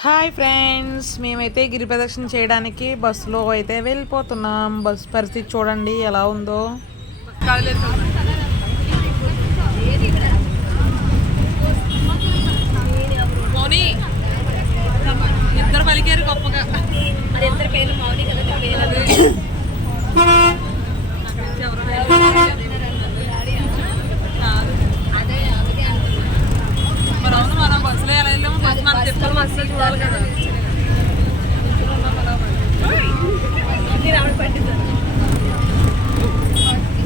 Hi friends మేమైతే గిరి ప్రదక్షిణ చేయడానికి బస్సులో అయితే వెళ్ళిపోతున్నాం బస్ పరిస్థితి చూడండి ఎలా ఉందో ఇద్దరు పలికారు గొప్పగా అది ఇద్దరు పేర్లు మౌని కదా నా పేరు అది. కాదు. అదే అందుకే అంటున్నా. మరి అవును మనం బస్సులో ఎలా వెళ్ళాము బస్సు మనం చెప్తాం బస్సులో చూడాలి కదా. మీరు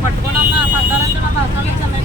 పట్టుకోనమ్మా పడ్డారంటే మా బస్సు చెన్నై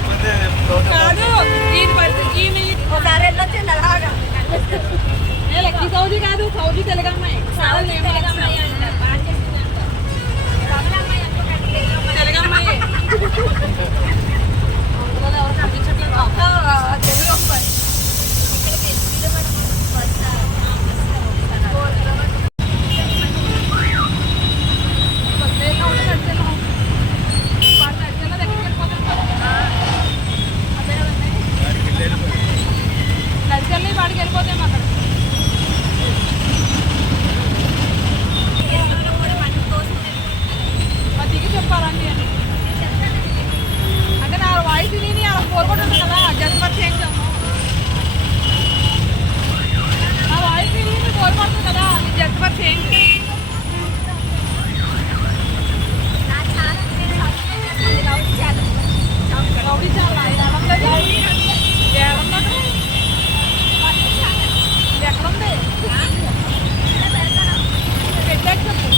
కాదు ఈయన పరిస్థితి ఒకసారి వెళ్ళొచ్చండి అలాగా. లక్కీ సౌజీ కాదు సౌజీ తెలుగు అమ్మాయి చాలా నేమ్ తెలుగు అమ్మాయి అంట బాగా చేసిందంట తమిళ అమ్మాయి అనుకోకండి తెలుగు అమ్మాయి అందులో ఎవరు కనిపించట్లేదు ఒక్క తెలుగు అమ్మాయి ఇక్కడికి ఎనిమిది మేడం వస్తారు బస్సులో ఉంటే నడిచెళ్ళాం. వాడు నడిచెళ్ళా దగ్గరికి వెళ్ళిపోతాం. అదే కదండి. నడిచెళ్ళి వాడికి వెళ్ళిపోతాం అక్కడ మరి దిగి చెప్పాలండి అని అంటే నా వాయిస్ విని అలా కోరుకుంటుంది కదా జస్పత్ చేయించాము నా వాయిస్ విని కోరుకుంటుంది కదా నేను జస్పత్ చేయించి రౌడీ చాలా ఏడుంది ఏడున్నాడు ఎక్కడుంది పెట్టాక చెప్పు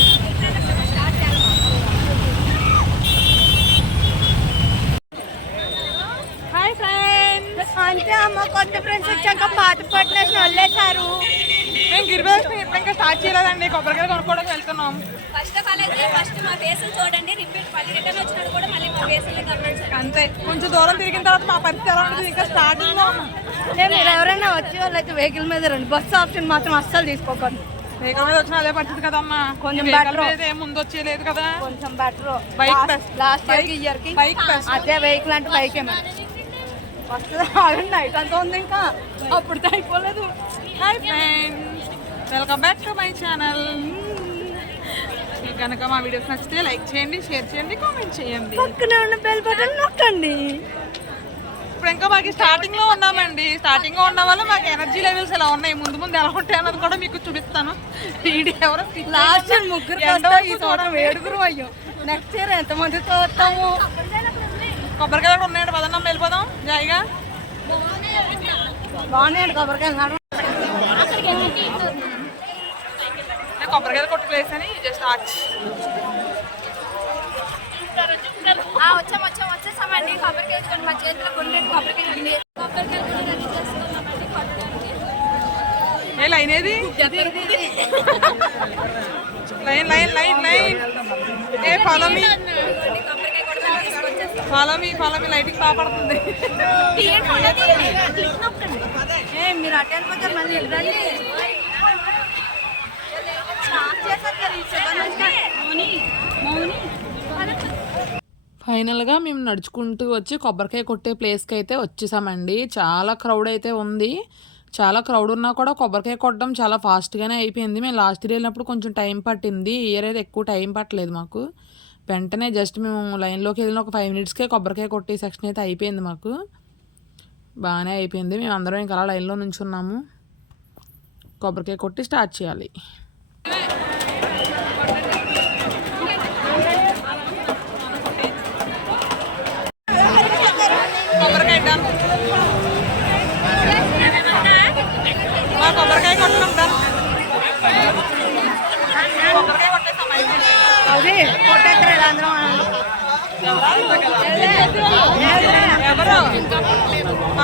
హాయ్ ఫ్రెండ్స్ అంటే అమ్మ కొత్త ఫ్రెండ్స్ వచ్చాక పాత వదిలేశారు మేము గిరివేసిన ఇప్పుడు ఇంకా స్టార్ట్ చేయలేదండి. కొబ్బరికాయ కొనుక్కోవడానికి వెళ్తున్నాం. ఫస్ట్ ఆఫ్ ఆల్ అయితే ఫస్ట్ మా ఫేసులు చూడండి. రిపీట్ మళ్ళీ రిటర్న్ వచ్చినప్పుడు కూడా మళ్ళీ మా ఫేసులు గమనించండి అంతే. కొంచెం దూరం తిరిగిన తర్వాత మా పరిస్థితి ఎలా ఉంటుంది ఇంకా స్టార్టింగ్లో మీరు ఎవరైనా వచ్చే వాళ్ళు అయితే వెహికల్ మీద రండి. బస్ ఆప్షన్ మాత్రం అస్సలు తీసుకోకండి. వెహికల్ మీద వచ్చిన అదే పరిస్థితి కదమ్మా. కొంచెం. మీద ఏం ముందు వచ్చేయలేదు కదా. కొంచెం బెటర్ బైక్ లాస్ట్ ఇయర్కి ఇయర్కి బైక్ అదే వెహికల్ అంటే బైకే మరి. ఫస్ట్ నైట్ అంతా ఉంది ఇంకా. అప్పుడు అయిపోలేదు hi friends welcome back to my channel మీకు కనుక మా వీడియోస్ నచ్చితే లైక్ చేయండి షేర్ చేయండి కామెంట్ చేయండి. పక్కనే ఉన్న బెల్ బటన్ నొక్కండి. ఇప్పుడు ఇంకా మాకు స్టార్టింగ్లో ఉన్నామండి. స్టార్టింగ్లో ఉన్న వల్ల మాకు ఎనర్జీ లెవెల్స్ ఎలా ఉన్నాయి ముందు ముందు ఎలా ఉంటాయి అన్నది కూడా మీకు చూపిస్తాను. వీడియో ఎవరో లాస్ట్ ముగ్గురు ఏడుగురు అయ్యో. నెక్స్ట్ ఇయర్ ఎంత మందితో వస్తాము కొబ్బరికాయ కూడా ఉన్నాయండి. పదన్నమ్మ వెళ్ళిపోదాం. జాయిగా. బాగున్నాయండి కొబ్బరికాయలు. నాడు నేను కొబ్బరికాయ కొట్టు ప్లేస్ అని జస్ట్ ఆచ్ వచ్చాం వచ్చాం వచ్చేసామండి. కొబ్బరికాయ తీసుకొని మా చేతిలో కొన్ని కొబ్బరికాయ ఉంది కొబ్బరికాయలు కూడా రెడీ చేసుకున్నామండి కొట్టడానికి ఏ లైన్ ఏది? Line line line line. ఏ follow me follow me follow me lighting బాగా పడుతుంది. ఏ మీరు అటు వెళ్ళిపోతారు మళ్ళీ ఇటు రండి స్టార్ట్ చేశారు కదా ఈ చివరి నుంచి. మౌని మౌని ఫైనల్గా మేము నడుచుకుంటూ వచ్చి కొబ్బరికాయ కొట్టే ప్లేస్కి అయితే వచ్చేసామండి. చాలా క్రౌడ్ అయితే ఉంది. చాలా క్రౌడ్ ఉన్నా కూడా కొబ్బరికాయ కొట్టడం చాలా ఫాస్ట్గానే అయిపోయింది. మేము లాస్ట్ ఇయర్ వెళ్ళినప్పుడు కొంచెం టైం పట్టింది. ఈ ఇయర్ అయితే ఎక్కువ టైం పట్టలేదు మాకు. వెంటనే జస్ట్ మేము లైన్లోకి వెళ్ళిన ఒక ఫైవ్ మినిట్స్కే కొబ్బరికాయ కొట్టే సెక్షన్ అయితే అయిపోయింది మాకు. బాగానే అయిపోయింది. మేము అందరం ఇంకా అలా లైన్లో నుంచున్నాము. కొబ్బరికాయ కొట్టి స్టార్ట్ చేయాలి కొబ్బరికాయ డన్ మా కొబ్బరికాయ కొట్టడం డన్ కొబ్బరికాయ కొట్టేసాం అయిపోయింది. అదే కొట్టేస్తారు ఇలా అందరం ఎవరు అది కొట్రా అది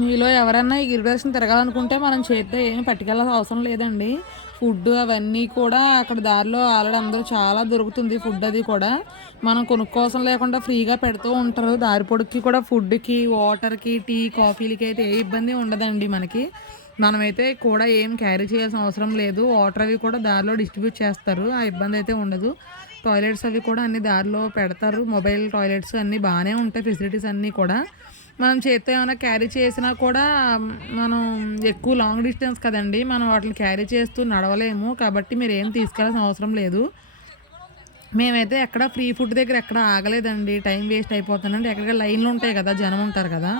మీలో ఎవరైనా ఈ గిరిప్రదర్శన తిరగాలనుకుంటే మనం చేతితో ఏమి పట్టుకెళ్ళాల్సిన అవసరం లేదండి. ఫుడ్ అవన్నీ కూడా అక్కడ దారిలో ఆల్రెడీ అందరూ చాలా దొరుకుతుంది ఫుడ్ అది కూడా. మనం కొనుక్కోసం లేకుండా ఫ్రీగా పెడుతూ ఉంటారు. దారి పొడుక్కి కూడా ఫుడ్కి వాటర్కి టీ కాఫీలకి అయితే ఏ ఇబ్బంది ఉండదండి మనకి. మనమైతే కూడా ఏం క్యారీ చేయాల్సిన అవసరం లేదు. వాటర్ అవి కూడా దారిలో డిస్ట్రిబ్యూట్ చేస్తారు. ఆ ఇబ్బంది అయితే ఉండదు. టాయిలెట్స్ అవి కూడా అన్ని దారిలో పెడతారు. మొబైల్ టాయిలెట్స్ అన్నీ బాగానే ఉంటాయి. ఫెసిలిటీస్ అన్నీ కూడా. మనం చేత్తో ఏమైనా క్యారీ చేసినా కూడా మనం ఎక్కువ లాంగ్ డిస్టెన్స్ కదండి మనం వాటిని క్యారీ చేస్తూ నడవలేము. కాబట్టి మీరు ఏం తీసుకెళ్ళాల్సిన అవసరం లేదు. మేమైతే ఎక్కడ ఫ్రీ ఫుడ్ దగ్గర ఎక్కడ ఆగలేదండి. టైం వేస్ట్ అయిపోతుందండి. ఎక్కడ లైన్లు ఉంటాయి కదా జనం ఉంటారు కదా.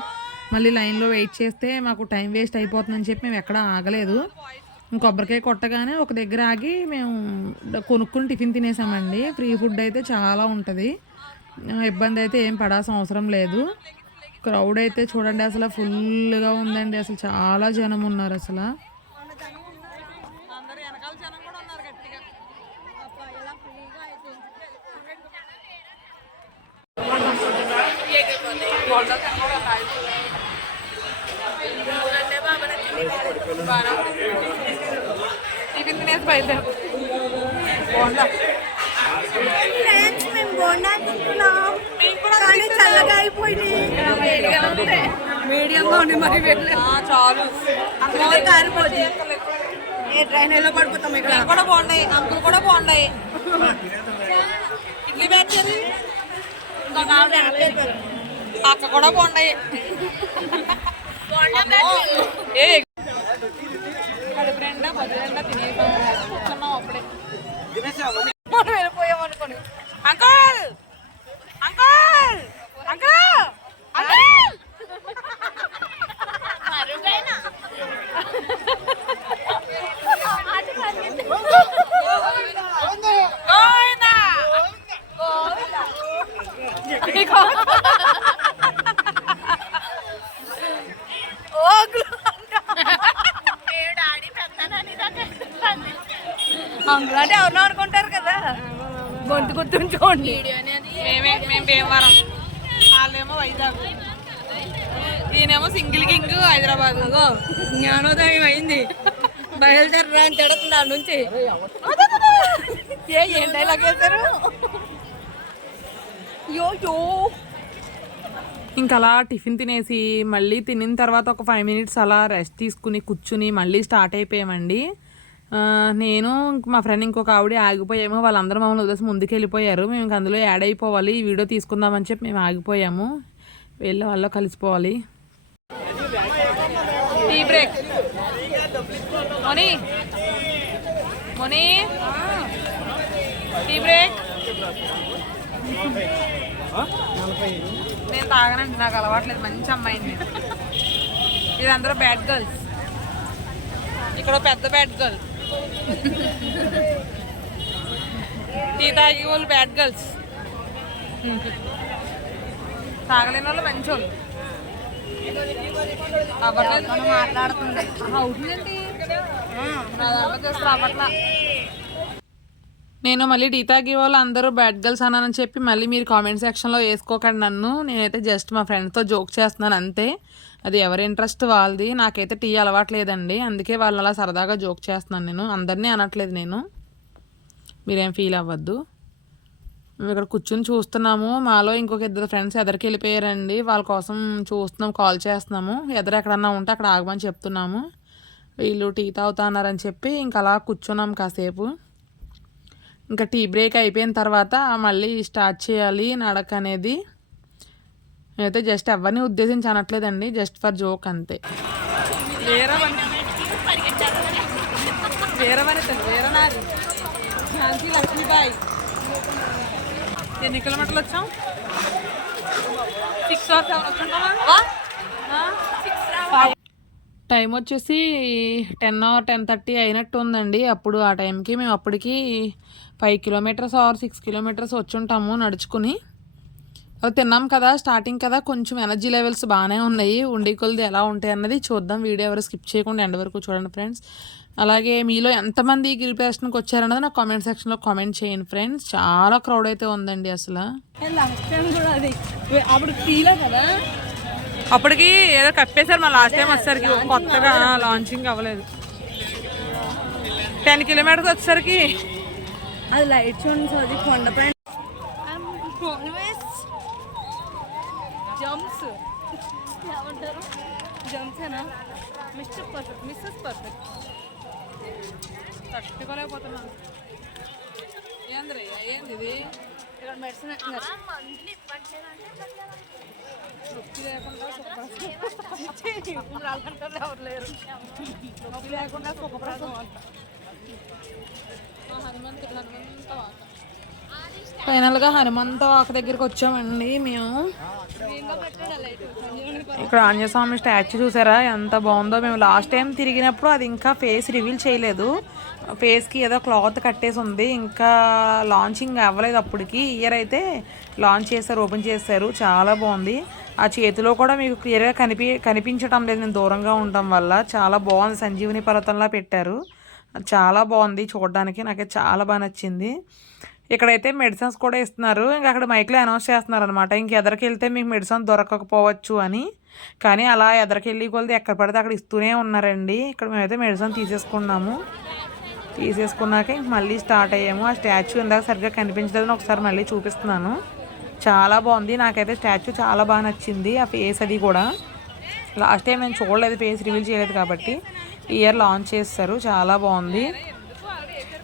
మళ్ళీ లైన్లో వెయిట్ చేస్తే మాకు టైం వేస్ట్ అయిపోతుందని చెప్పి మేము ఎక్కడ ఆగలేదు. కొబ్బరికాయ కొట్టగానే ఒక దగ్గర ఆగి మేము కొనుక్కుని టిఫిన్ తినేసామండి. ఫ్రీ ఫుడ్ అయితే చాలా ఉంటుంది. ఇబ్బంది అయితే ఏం పడాల్సిన అవసరం లేదు. క్రౌడ్ అయితే చూడండి అసలు ఫుల్గా ఉందండి. అసలు చాలా జనం ఉన్నారు అసలు. అందరూ వెనకాల జనం కూడా ఉన్నారు గట్టిగా. టిఫిన్ తినేసి బయలుదేరు. బాగుందా ఫ్రెండ్స్ మేము బోండా తింటున్నాం. కానీ చల్లగా అయిపోయింది మీడియంగా ఉంది మరి చాలు. అందరూ కారిపోతుంది ఏ డ్రైనేజ్లో పడిపోతాం ఇక్కడ? ఇవి కూడా బాగున్నాయి. అంకులు కూడా బాగున్నాయి. ఇడ్లీ బ్యాచ్ అక్క కూడా బాగున్నాయి. ఏ కడుపు నిండా పొద్దు నిండా తినేసాం కూర్చున్నాం అప్పుడే మనం వెళ్ళిపోయాం అనుకోండి uncle uncle uncle uncle Govinda అందులో అంటే ఎవరినో అనుకుంటారు కదా గొంతు గుర్తుంచుకోండి మేమే మేము భీమవరం వాళ్ళేమో వైజాగ్ ఈయనేమో సింగిల్ కింగ్ హైదరాబాద్ జ్ఞానోదయం అయింది. బయలుదేరరా అని తిడుతుంది ఆ నుంచి. ఏ ఏం డైలాగ్ వేశారు యో ఇంకా అలా టిఫిన్ తినేసి మళ్ళీ తినిన తర్వాత ఒక ఫైవ్ మినిట్స్ అలా రెస్ట్ తీసుకుని కూర్చుని మళ్ళీ స్టార్ట్ అయిపోయామండి. నేను మా ఫ్రెండ్ ఇంకొక ఆవిడ ఆగిపోయాము. వాళ్ళందరూ మమ్మల్ని వదిలేసి ముందుకు వెళ్ళిపోయారు మేము ఇంక అందులో యాడ్ అయిపోవాలి. ఈ వీడియో తీసుకుందామని చెప్పి మేము ఆగిపోయాము. వెళ్ళి వాళ్ళ కలిసిపోవాలి. Tea break money money tea break నేను తాగనండి నాకు అలవాట్లేదు మంచి అమ్మాయిని. నేను. ఇది అందరూ బ్యాడ్ గర్ల్స్ ఇక్కడ పెద్ద బ్యాడ్ గర్ల్ టీ తాగే వాళ్ళు బ్యాడ్ గర్ల్స్ తాగలేని వాళ్ళు మంచి వాళ్ళు అవ్వట్లేదు మాట్లాడుతుంది అవుతుందండి అవ్వట్లా. నేను మళ్ళీ తాగే వాళ్ళు అందరూ బ్యాడ్ గర్ల్స్ అన్నానని చెప్పి మళ్ళీ మీరు కామెంట్ సెక్షన్లో వేసుకోకండి నన్ను. నేనైతే జస్ట్ మా ఫ్రెండ్స్తో జోక్ చేస్తున్నాను అంతే. అది ఎవరి ఇంట్రెస్ట్ వాళ్ళది. నాకైతే టీ అలవాట్లేదండి. అందుకే వాళ్ళని అలా సరదాగా జోక్ చేస్తున్నాను నేను. అందరినీ అనట్లేదు నేను. మీరేం ఫీల్ అవ్వద్దు. మేము ఇక్కడ కూర్చొని చూస్తున్నాము. మాలో ఇంకొక ఇద్దరు ఫ్రెండ్స్ ఎదరికి వెళ్ళిపోయారండి. వాళ్ళ కోసం చూస్తున్నాం కాల్ చేస్తున్నాము. ఎదరు ఎక్కడన్నా ఉంటే అక్కడ ఆగమని చెప్తున్నాము. వీళ్ళు టీ తాగుతున్నారని చెప్పి ఇంకా అలా కూర్చున్నాం కాసేపు. ఇంకా టీ బ్రేక్ అయిపోయిన తర్వాత మళ్ళీ స్టార్ట్ చేయాలి నడక అనేది. నేనైతే జస్ట్ ఎవరిని ఉద్దేశించి అనట్లేదండి జస్ట్ ఫర్ జోక్ అంతే. వేరే వేరే లక్ష్మీబాయి. ఎన్ని కిలోమీటర్లు వచ్చాం? సిక్స్ వచ్చుంటామా టైం వచ్చేసి టెన్ ఆర్ టెన్ థర్టీ అయినట్టు ఉందండి. అప్పుడు ఆ టైంకి మేము అప్పటికి five kilometres or six kilometres వచ్చుంటాము నడుచుకుని. అది తిన్నాం కదా స్టార్టింగ్ కదా కొంచెం ఎనర్జీ లెవెల్స్ బాగానే ఉన్నాయి. ఉండి కొలది ఎలా ఉంటాయి అన్నది చూద్దాం. వీడియో ఎవరు స్కిప్ చేయకుండా ఎండ్ వరకు చూడండి ఫ్రెండ్స్ అలాగే మీలో ఎంతమంది గిరి ప్రదర్శనకు వచ్చారన్నది నాకు కామెంట్ సెక్షన్లో కామెంట్ చేయండి ఫ్రెండ్స్ చాలా క్రౌడ్ అయితే ఉందండి అసలు. లాస్ట్ టైం కూడా అది. అప్పుడు ఫీల్ కదా. అప్పటికి ఏదో కప్పేశారు మా లాస్ట్ టైం వచ్చేసరికి. కొత్తగా లాంచింగ్ అవ్వలేదు. టెన్ కిలోమీటర్స్ వచ్చేసరికి అది లైట్ చూడండి అది కొండపైన జంప్స్. ఏమంటారు? జంప్స్ ఏనా? Mr perfect Mrs perfect. తట్టుకోలేకపోతున్నాను. ఏంద్రీ ఏంది ఇది? ఇక్కడ మెడిసిన్ నొప్పి లేకుండా సుఖప్రసవం ఎవరు లేరు నొప్పి లేకుండా సుఖప్రసవం అంట. హనుమంతుడు హనుమంత ఫైనల్గా హనుమంత వాక దగ్గరికి వచ్చామండి మేము. ఇక్కడ ఆంజనేయస్వామి స్టాచ్యూ చూసారా? ఎంత బాగుందో. మేము లాస్ట్ టైం తిరిగినప్పుడు అది ఇంకా ఫేస్ రివీల్ చేయలేదు. ఫేస్కి ఏదో క్లాత్ కట్టేసి ఉంది. ఇంకా లాంచింగ్ అవ్వలేదు అప్పటికి. ఇయర్ అయితే లాంచ్ చేశారు ఓపెన్ చేశారు. చాలా బాగుంది. ఆ చేతిలో కూడా మీకు క్లియర్గా కనిపి కనిపించడం లేదు. నేను దూరంగా ఉండటం వల్ల చాలా బాగుంది. సంజీవని పర్వతంలా పెట్టారు. చాలా బాగుంది చూడడానికి. నాకు చాలా బాగా నచ్చింది. ఇక్కడైతే మెడిసిన్స్ కూడా ఇస్తున్నారు. ఇంకా అక్కడ మైక్లో అనౌన్స్ చేస్తున్నారు అనమాట ఇంక ఎదరికి వెళ్తే మీకు మెడిసిన్ దొరకకపోవచ్చు అని. కానీ అలా ఎదరికి వెళ్ళి కొలిది ఎక్కడ పడితే అక్కడ ఇస్తూనే ఉన్నారండి. ఇక్కడ మేమైతే మెడిసిన్ తీసేసుకున్నాము. తీసేసుకున్నాక ఇంక మళ్ళీ స్టార్ట్ అయ్యాము. ఆ స్టాచ్యూ ఇందాక సరిగ్గా కనిపించలేదని ఒకసారి మళ్ళీ చూపిస్తున్నాను. చాలా బాగుంది. నాకైతే స్టాచ్యూ చాలా బాగా నచ్చింది. ఆ ఫేస్ అది కూడా. లాస్ట్ టైం నేను చూడలేదు ఫేస్ రివీల్ చేయలేదు కాబట్టి. ఇయర్ లాంచ్ చేస్తారు. చాలా బాగుంది.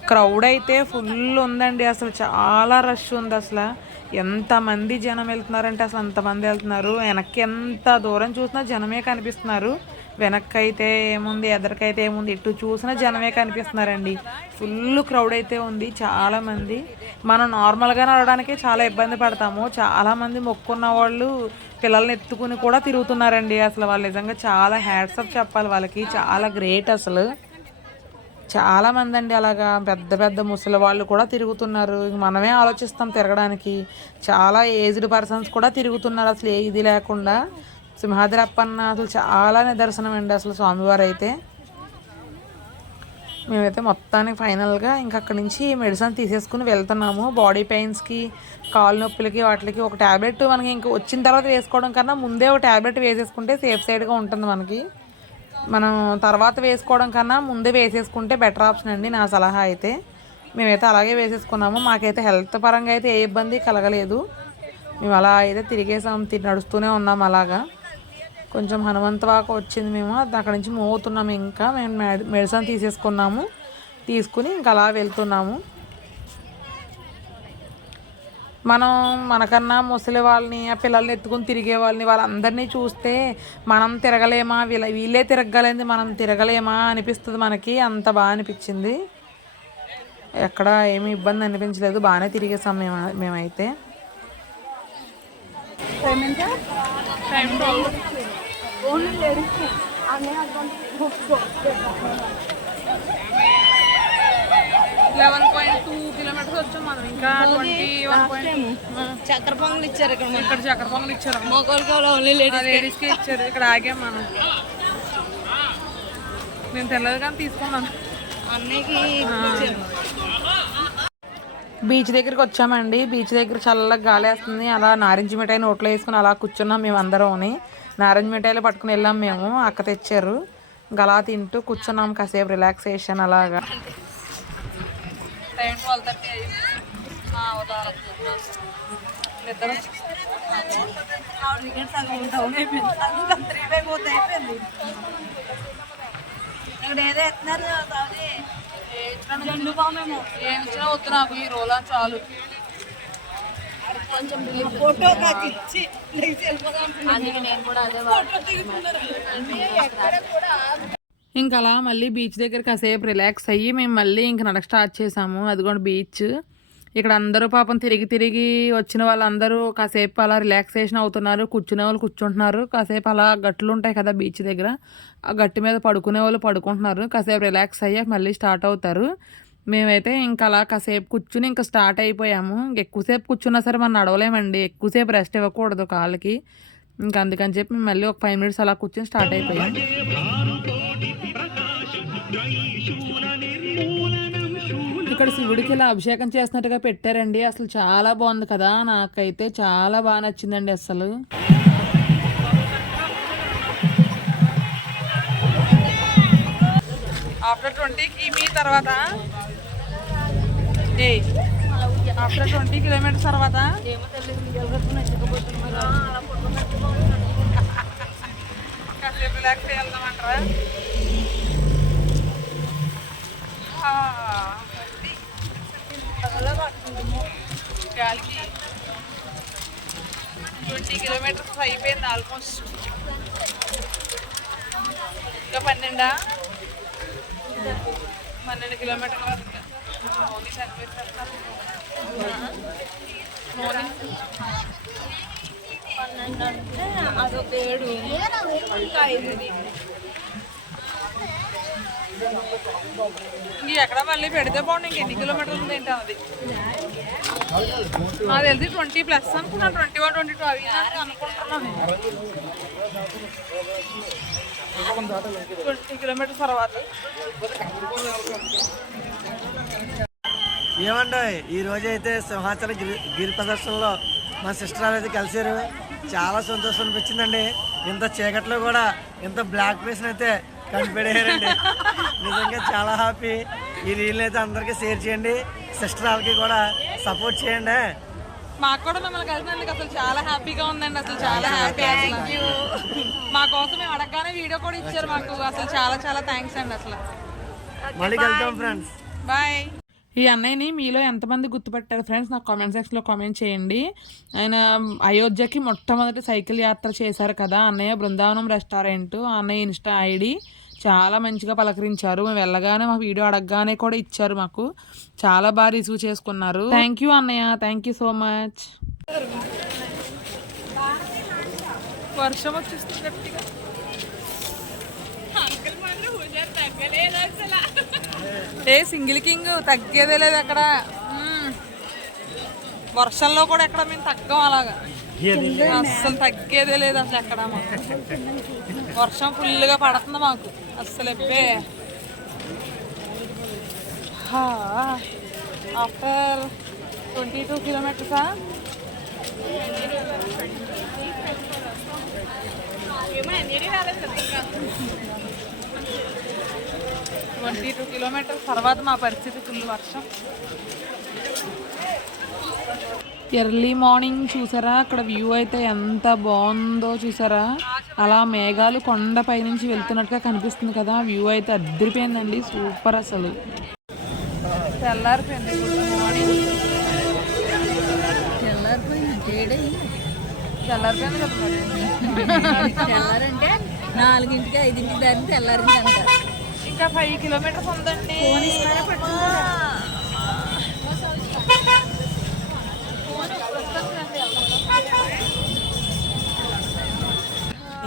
క్రౌడ్ అయితే ఫుల్ ఉందండి. అసలు చాలా రష్ ఉంది అసలు. ఎంతమంది జనం వెళ్తున్నారంటే అసలు అంతమంది వెళ్తున్నారు. వెనక్కి ఎంత దూరం చూసినా జనమే కనిపిస్తున్నారు. వెనక్కి అయితే ఏముంది ఎదరికైతే ఏముంది ఇటు చూసినా జనమే కనిపిస్తున్నారండి. ఫుల్ క్రౌడ్ అయితే ఉంది చాలామంది. మనం నార్మల్గా నడవడానికి చాలా ఇబ్బంది పడతాము. చాలామంది మొక్కున్న వాళ్ళు పిల్లల్ని ఎత్తుకుని కూడా తిరుగుతున్నారండి. అసలు వాళ్ళు నిజంగా చాలా హ్యాట్సప్ చెప్పాలి వాళ్ళకి. చాలా గ్రేట్ అసలు. చాలామంది అండి అలాగా. పెద్ద పెద్ద ముసలి వాళ్ళు కూడా తిరుగుతున్నారు. మనమే ఆలోచిస్తాం తిరగడానికి. చాలా ఏజ్డ్ పర్సన్స్ కూడా తిరుగుతున్నారు అసలు ఏ ఇది లేకుండా. సింహాద్రప్పన్న అసలు చాలా నిదర్శనం అండి అసలు స్వామివారు అయితే మేమైతే మొత్తానికి ఫైనల్గా ఇంకా అక్కడి నుంచి మెడిసిన్ తీసేసుకుని వెళ్తున్నాము. బాడీ పెయిన్స్కి కాలు నొప్పులకి వాటికి ఒక ట్యాబ్లెట్ మనకి ఇంక వచ్చిన తర్వాత వేసుకోవడం కన్నా ముందే ఒక ట్యాబ్లెట్ వేసేసుకుంటే సేఫ్ సైడ్గా ఉంటుంది మనకి. మనం తర్వాత వేసుకోవడం కన్నా ముందే వేసేసుకుంటే బెటర్ ఆప్షన్ అండి నా సలహా అయితే. మేమైతే అలాగే వేసేసుకున్నాము. మాకైతే హెల్త్ పరంగా అయితే ఏ ఇబ్బంది కలగలేదు. మేము అలా అయితే తిరిగేసాం తి- నడుస్తూనే ఉన్నాం అలాగా. కొంచెం హనుమంతవాక వచ్చింది మేము. అది అక్కడ నుంచి మూవ్ అవుతున్నాము ఇంకా. మేము మెడిసిన్ తీసేసుకున్నాము. తీసుకుని ఇంకా అలా వెళ్తున్నాము. మనం మనకన్నా ముసలి వాళ్ళని ఆ పిల్లల్ని ఎత్తుకుని తిరిగే వాళ్ళని వాళ్ళందరినీ చూస్తే మనం తిరగలేమా వీళ్ళ వీళ్ళే తిరగలేంది మనం తిరగలేమా అనిపిస్తుంది మనకి అంత బాగా అనిపించింది ఎక్కడ ఏమీ ఇబ్బంది అనిపించలేదు బాగానే తిరిగేసాం మేము మేమైతే ఓన్లీ లేడీస్ అన్నీ అటువంటి లెవెన్ పాయింట్ టూ కిలోమీటర్స్ వచ్చాం మనం ఇంకా చక్కెర పొంగలు ఇచ్చారు ఇక్కడ ఇక్కడ చక్కెర పొంగలు ఇచ్చారు లేడీస్ లేడీస్కి ఇచ్చారు. ఇక్కడ ఆగాం మనం. నేను తెల్లదు కానీ తీసుకున్నాను. అన్నయ్యకి బీచ్ దగ్గరికి వచ్చామండి. బీచ్ దగ్గర చల్లగా గాలి వేస్తుంది. అలా నారింజ మిఠాయి నోట్లో వేసుకుని అలా కూర్చున్నాం మేము అందరం నారింజ మిఠాయిలు పట్టుకుని వెళ్ళాం మేము. అక్క తెచ్చారు. ఇంకా అలా తింటూ కూర్చున్నాం కాసేపు రిలాక్సేషన్ అలాగా. టైం ట్వెల్వ్ థర్టీ ఇక్కడ ఏదో ఎత్తున్నారు జండు బామేమో వద్దు నాకు ఈ రోలా చాలు ఫోటో నాకు ఇచ్చి ఫోటో ఇంకా అలా మళ్ళీ బీచ్ దగ్గర కాసేపు రిలాక్స్ అయ్యి మేము మళ్ళీ ఇంక నడక స్టార్ట్ చేసాము. అది కూడా బీచ్. ఇక్కడ అందరూ పాపం తిరిగి తిరిగి వచ్చిన వాళ్ళందరూ కాసేపు అలా రిలాక్సేషన్ అవుతున్నారు. కూర్చునే వాళ్ళు కూర్చుంటున్నారు. కాసేపు అలా గట్లు ఉంటాయి కదా బీచ్ దగ్గర. ఆ గట్టి మీద పడుకునే వాళ్ళు పడుకుంటున్నారు. కాసేపు రిలాక్స్ అయ్యాక మళ్ళీ స్టార్ట్ అవుతారు. మేమైతే ఇంకా అలా కాసేపు కూర్చుని ఇంకా స్టార్ట్ అయిపోయాము. ఇంక ఎక్కువసేపు కూర్చున్నా సరే మనం నడవలేమండి. ఎక్కువసేపు రెస్ట్ ఇవ్వకూడదు కాళ్ళకి. ఇంకా అందుకని చెప్పి మేము మళ్ళీ ఒక ఫైవ్ మినిట్స్ అలా కూర్చొని స్టార్ట్ అయిపోయాం. ఇక్కడ శివుడికి ఇలా అభిషేకం చేసినట్టుగా పెట్టారండి. అసలు చాలా బాగుంది కదా. నాకైతే చాలా బాగా నచ్చిందండి అసలు. ఆఫ్టర్ ట్వంటీ కిమీ తర్వాత? ఏ ఆఫ్టర్ ట్వంటీ కిలోమీటర్స్ తర్వాత? కాసేపు రిలాక్స్ వెళ్దామంటారా? గాలికి ట్వంటీ కిలోమీటర్స్ అయిపోయింది ఆల్మోస్ట్ ఇంకా పన్నెండా పన్నెండు కిలోమీటర్ల వరకు మౌని పన్నెండు అంటే అదొక ఏడు. ఇంకా ఐదు. ఇంక ఎక్కడ మళ్ళీ పెడితే బాగుంది ఇంక ఎన్ని కిలోమీటర్లు ఉంది ఏంటో అది నాకు తెలిసి ట్వంటీ ప్లస్ అనుకున్నాను ట్వంటీ వన్ ట్వంటీ టూ అవి అనుకుంటున్నాను. ట్వంటీ కిలోమీటర్స్ తర్వాత. ఏమండి ఈ రోజు అయితే సింహాచల గిరి గిరి ప్రదర్శనలో మా సిస్టర్ అయితే కలిసారు చాలా సంతోషం అనిపించిందండి. ఇంత చీకట్లో కూడా ఇంత బ్లాక్ ఫేస్ అయితే కనిపెడేయారండి. నిజంగా చాలా హ్యాపీ ఈ రీల్ అయితే అందరికీ షేర్ చేయండి. సిస్టర్ వాళ్ళకి కూడా సపోర్ట్ చేయండి. మాకు కూడా మిమ్మల్ని కలిసినందుకు అసలు చాలా హ్యాపీగా ఉందండి. అసలు చాలా హ్యాపీ అసలు. మా కోసం మేము అడగగానే వీడియో కూడా ఇచ్చారు మాకు. అసలు చాలా చాలా థ్యాంక్స్ అండి అసలు. మళ్ళీ కలుద్దాం ఫ్రెండ్స్ బాయ్ ఈ అన్నయ్యని మీలో ఎంతమంది గుర్తుపెట్టారు ఫ్రెండ్స్? నాకు కామెంట్ సెక్షన్లో కామెంట్ చేయండి. ఆయన అయోధ్యకి మొట్టమొదటి సైకిల్ యాత్ర చేశారు కదా అన్నయ్య బృందావనం రెస్టారెంట్. అన్నయ్య ఇన్స్టా ఐడి చాలా మంచిగా పలకరించారు. మేము వెళ్ళగానే మా వీడియో అడగగానే కూడా ఇచ్చారు మాకు. చాలా బాగా రిసీవ్ చేసుకున్నారు. థ్యాంక్ యూ అన్నయ్య. థ్యాంక్ యూ సో మచ్ వర్షం వచ్చేస్తుంది ఏ సింగిల్ కింగ్ తగ్గేదే లేదు అక్కడ. వర్షంలో కూడా ఎక్కడ మేము తగ్గం అలాగా. అస్సలు తగ్గేదే లేదు అసలు ఎక్కడ మాకు. వర్షం ఫుల్గా పడుతుంది మాకు. అస్సలు ఎప్పే. ఆఫ్టర్ ట్వంటీ టూ కిలోమీటర్సా ట్వంటీ టూ కిలోమీటర్స్. తర్వాత మా పరిస్థితి ఫుల్ వర్షం. ఎర్లీ మార్నింగ్ చూసారా? అక్కడ వ్యూ అయితే ఎంత బాగుందో చూసారా? అలా మేఘాలు కొండ పైనుంచి వెళ్తున్నట్టుగా కనిపిస్తుంది కదా. వ్యూ అయితే అద్దరిపోయిందండి సూపర్ అసలు. తెల్లారిపోయింది. మార్నింగ్ తెల్లారిపోయింది. కదా తెల్లారంటే నాలుగింటికి ఐదింటికి దారిని తెల్లారింది అంటారు ఇంకా ఫైవ్ కిలోమీటర్స్ ఉందండి.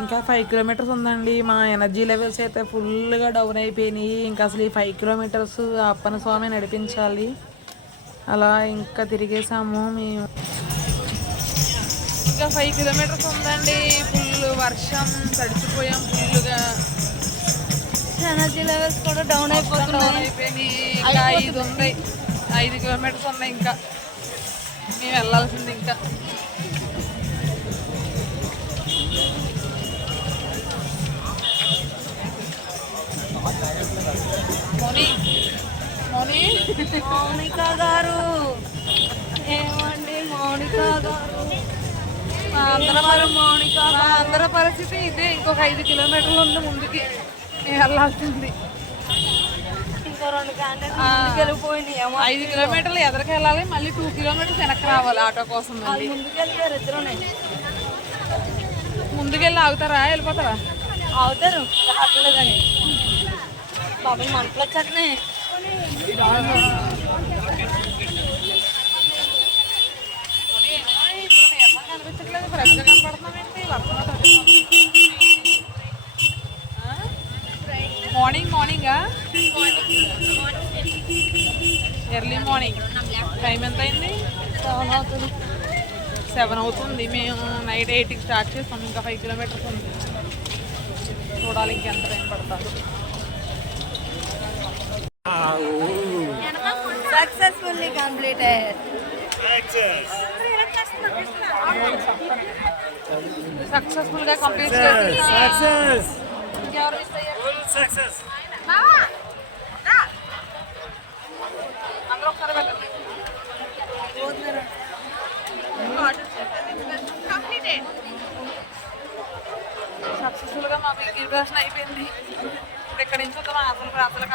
ఇంకా ఫైవ్ కిలోమీటర్స్ ఉందండి. మా ఎనర్జీ లెవెల్స్ అయితే ఫుల్గా డౌన్ అయిపోయినాయి. ఇంకా అసలు ఈ ఫైవ్ కిలోమీటర్స్ అప్పన స్వామి నడిపించాలి. అలా ఇంకా తిరిగేసాము మేము. ఇంకా ఫైవ్ కిలోమీటర్స్ ఉందండి. ఫుల్ వర్షం తడిచిపోయాం ఫుల్గా ఎనర్జీ లెవెల్స్ కూడా డౌన్ అయిపోతున్నాయి. ఇంకా ఐదు ఉన్నాయి. ఐదు కిలోమీటర్స్ ఉన్నాయి ఇంకా. మేము వెళ్ళాల్సింది ఇంకా. మోని. మోని. మౌనిక గారు. ఏమండి మౌనిక గారు? అందరం మౌనిక అందరి పరిస్థితి ఇదే. ఇంకొక ఐదు కిలోమీటర్లు ఉంది ముందుకి. వెళ్ళాల్సింది ఐదు కిలోమీటర్లు ఎదరికి వెళ్ళాలి మళ్ళీ టూ కిలోమీటర్స్ వెనక్కి రావాలి ఆటో కోసం ముందుకెళ్ళి ఆగుతారా? వెళ్ళిపోతారా? అవుతారు రావట్లేదని బాబాయ్ మంటలు వచ్చేస్తున్నాయి. కనిపించట్లేదు ఫ్రెష్గా కనపడుతున్నామేంటి మార్నింగ్ మార్నింగా ఎర్లీ మార్నింగ్ టైం ఎంత అయింది సెవెన్ అవుతుంది. సెవెన్ అవుతుంది. మేము నైట్ ఎయిట్కి స్టార్ట్ చేస్తాం. ఇంకా ఫైవ్ కిలోమీటర్స్ ఉంది. చూడాలి ఇంకెంత టైం పడుతుంది. సక్సెస్ఫుల్లీ కంప్లీటెడ్ సక్సెస్ఫుల్గా కంప్లీట్ చేసి సక్సెస్ ఇంకెవరు మిస్ అయ్యారు ఫుల్ సక్సెస్ అందరూ ఒకసారి వెళ్ళండి సక్సెస్ఫుల్గా మా ఇరిగేషన్ అయిపోయింది. ఇప్పుడు ఇక్కడ నుంచి వద్దాం అసలు అసలు